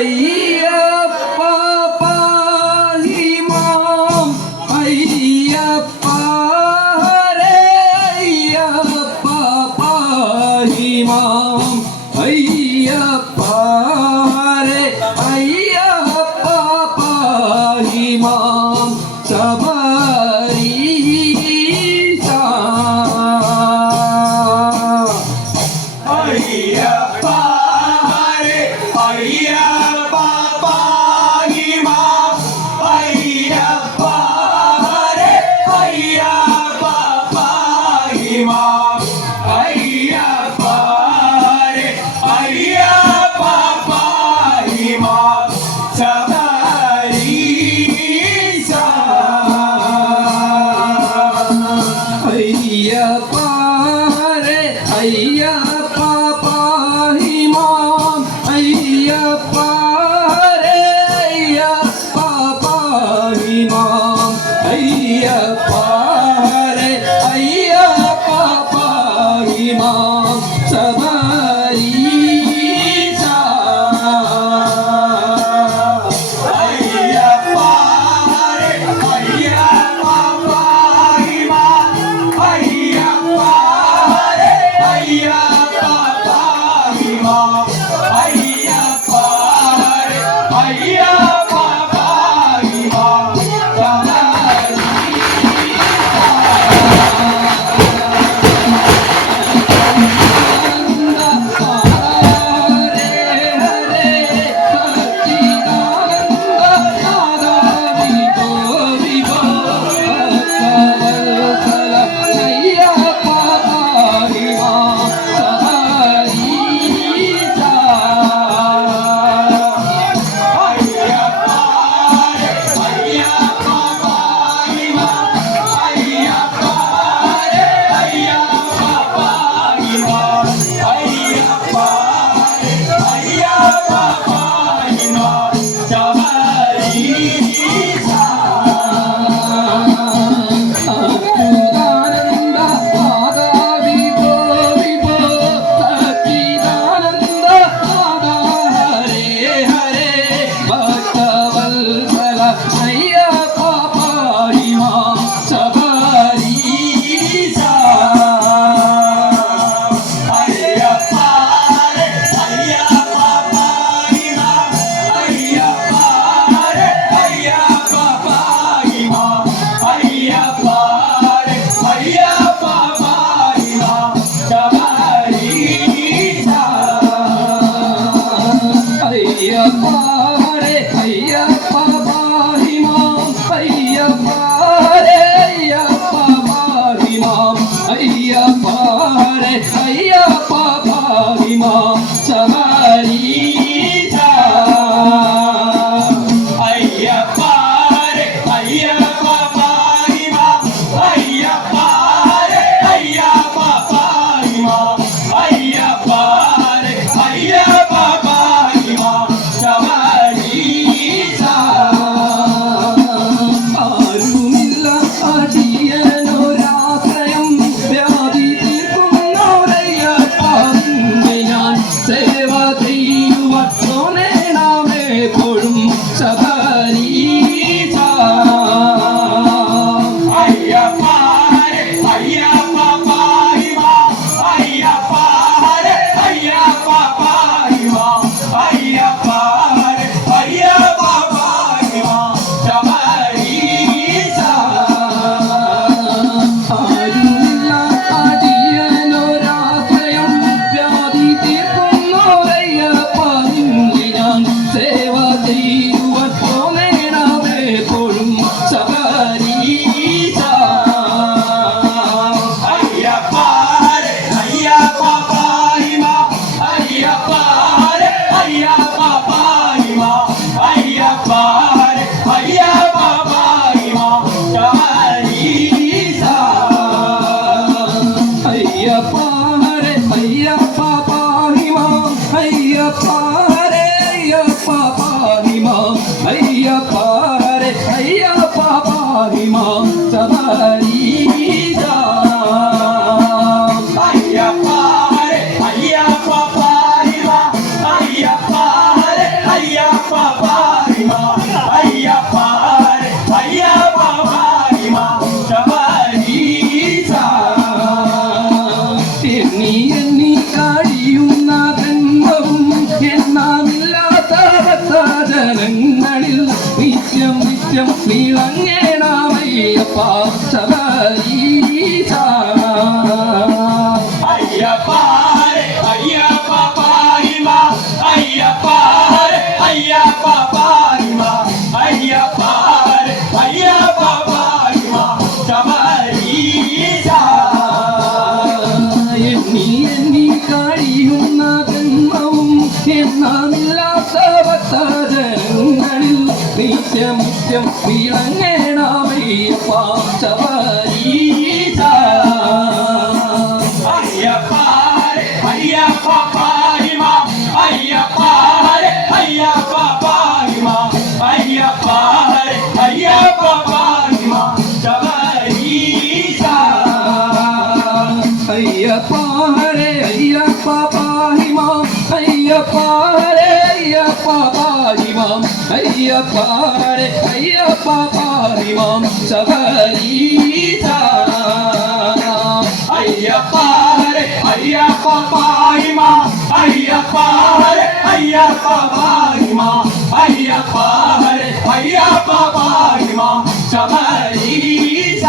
അയ്യപ്പ പാഹി മാം അയ്യപ്പ ഹരേ അയ്യപ്പ പാഹി മാം അയ്യപ്പ ഹരേ അയ്യപ്പ പാഹി മാം ശബരീശ അയ്യപ്പ ഹരേ അയ്യപ്പ പാഹി മാം അയ്യപ്പ ഹരേ അയ്യപ്പ പാഹി മാം അയ്യപ്പ ഹരേ അയ്യപ്പ പാഹി മാം ശബരീശ അയ്യപ്പ ഹരേ അയ്യപ്പ പാഹി മാം അയ്യപ്പ ഹരേ അയ്യപ്പ പാഹി മാം അയ്യപ്പ ഹരേ അയ്യപ്പ പാഹി മാം ശബരീശ അയ്യപ്പ ഹരേ അയ്യപ്പ പാഹി മാം അയ്യപ്പ ഹരേ അയ്യപ്പ പാഹി മാം അയ്യപ്പ ഹരേ അയ്യപ്പ പാഹി മാം അയ്യപ്പ ഹരേ അയ്യപ്പ പാഹി മാം അയ്യപ്പ ഹരേ അയ്യപ്പ പാഹി മാം അയ്യപ്പ ഹരേ അയ്യപ്പ പാഹി മാം ശബരീശ അയ്യപ്പ ഹരേ അയ്യപ്പ പാഹി മാം അയ്യപ്പ ഹരേ അയ്യപ്പ പാഹി മാം അയ്യപ്പ ഹരേ അയ്യപ്പ പാഹി മാം ശബരീശ ആരുമില്ല അടിയനൊരാശ്രയം വ്യാധി തീർക്കുന്നോരയ്യപ്പ നിന്നെ ഞാൻ സേവ ചെയ്യുവോനെ നാം എപ്പോഴും ശബരീശ അയ്യപ്പ ഹരേ അയ്യപ്പ പാഹി മാം അയ്യപ്പ ഹരേ അയ്യപ്പ പാഹി മാം അയ്യപ്പ ഹരേ അയ്യപ്പ പാഹി മാം ശബരീശ ആരുമില്ല അടിയനൊരാശ്രയം വ്യാധി തീർക്കുന്നോരയ്യപ്പ നിന്നെ ഞാൻ സേവ ചെയ്യുവോനെ നാം എപ്പോഴും ശബരീശ അയ്യപ്പ ഹരേ അയ്യപ്പ പാഹി മാം അയ്യപ്പ ഹരേ അയ്യപ്പ പാഹി മാം അയ്യപ്പ ഹരേ അയ്യപ്പ പാഹി മാം ശബരീശ അയ്യപ്പ ഹരേ അയ്യപ്പ പാഹി മാം അയ്യപ്പ ഹരേ അയ്യപ്പ പാഹി മാം അയ്യപ്പ ഹരേ അയ്യപ്പ പാഹി മാം ശബരീശ അയ്യപ്പ ഹരേ അയ്യപ്പ പാഹി മാം അയ്യപ്പ ഹരേ അയ്യപ്പ പാഹിമ അയ്യപ്പ ഹരേ അയ്യപ്പ പാഹിമ ശബരീശ എണ്ണി എണ്ണി കഴിയുന്ന ജന്മവും എണ്ണമില്ലാത്ത ഭക്തജനങ്ങളിൽ നിത്യം നിത്യം നീളങ്ങേണമയ്യപ്പ ശബരീശ അയ്യപ്പ ഹരേ അയ്യപ്പ പാഹിമ അയ്യപ്പ ഹരേ അയ്യപ്പ പാഹിമ അയ്യപ്പ ഹരേ അയ്യപ്പ പാഹിമ ശബരീശ എണ്ണി എണ്ണി കഴിയുന്ന ജന്മവും എണ്ണമില്ലാത്ത ഭക്തജനങ്ങളിൽ നിത്യം നിത്യം നീളങ്ങേണമയ്യപ്പ ശബരീശ അയ്യപ്പ ഹരേ അയ്യപ്പ പാഹിമ അയ്യപ്പ ഹരേ അയ്യപ്പ പാഹിമ അയ്യപ്പ ഹരേ അയ്യപ്പ പാഹിമ ശബരീശ അയ്യപ്പ ഹരേ അയ്യപ്പ പാഹിമ അയ്യപ്പ ഹരേ അയ്യപ്പ പാഹിമ അയ്യപ്പ ഹരേ അയ്യപ്പ പാഹിമ ശബരീശ അയ്യപ്പ ഹരേ അയ്യപ്പ പാഹിമ അയ്യപ്പ ഹരേ അയ്യപ്പ പാഹിമ അയ്യപ്പ ഹരേ അയ്യപ്പ പാഹിമ ശബരീശ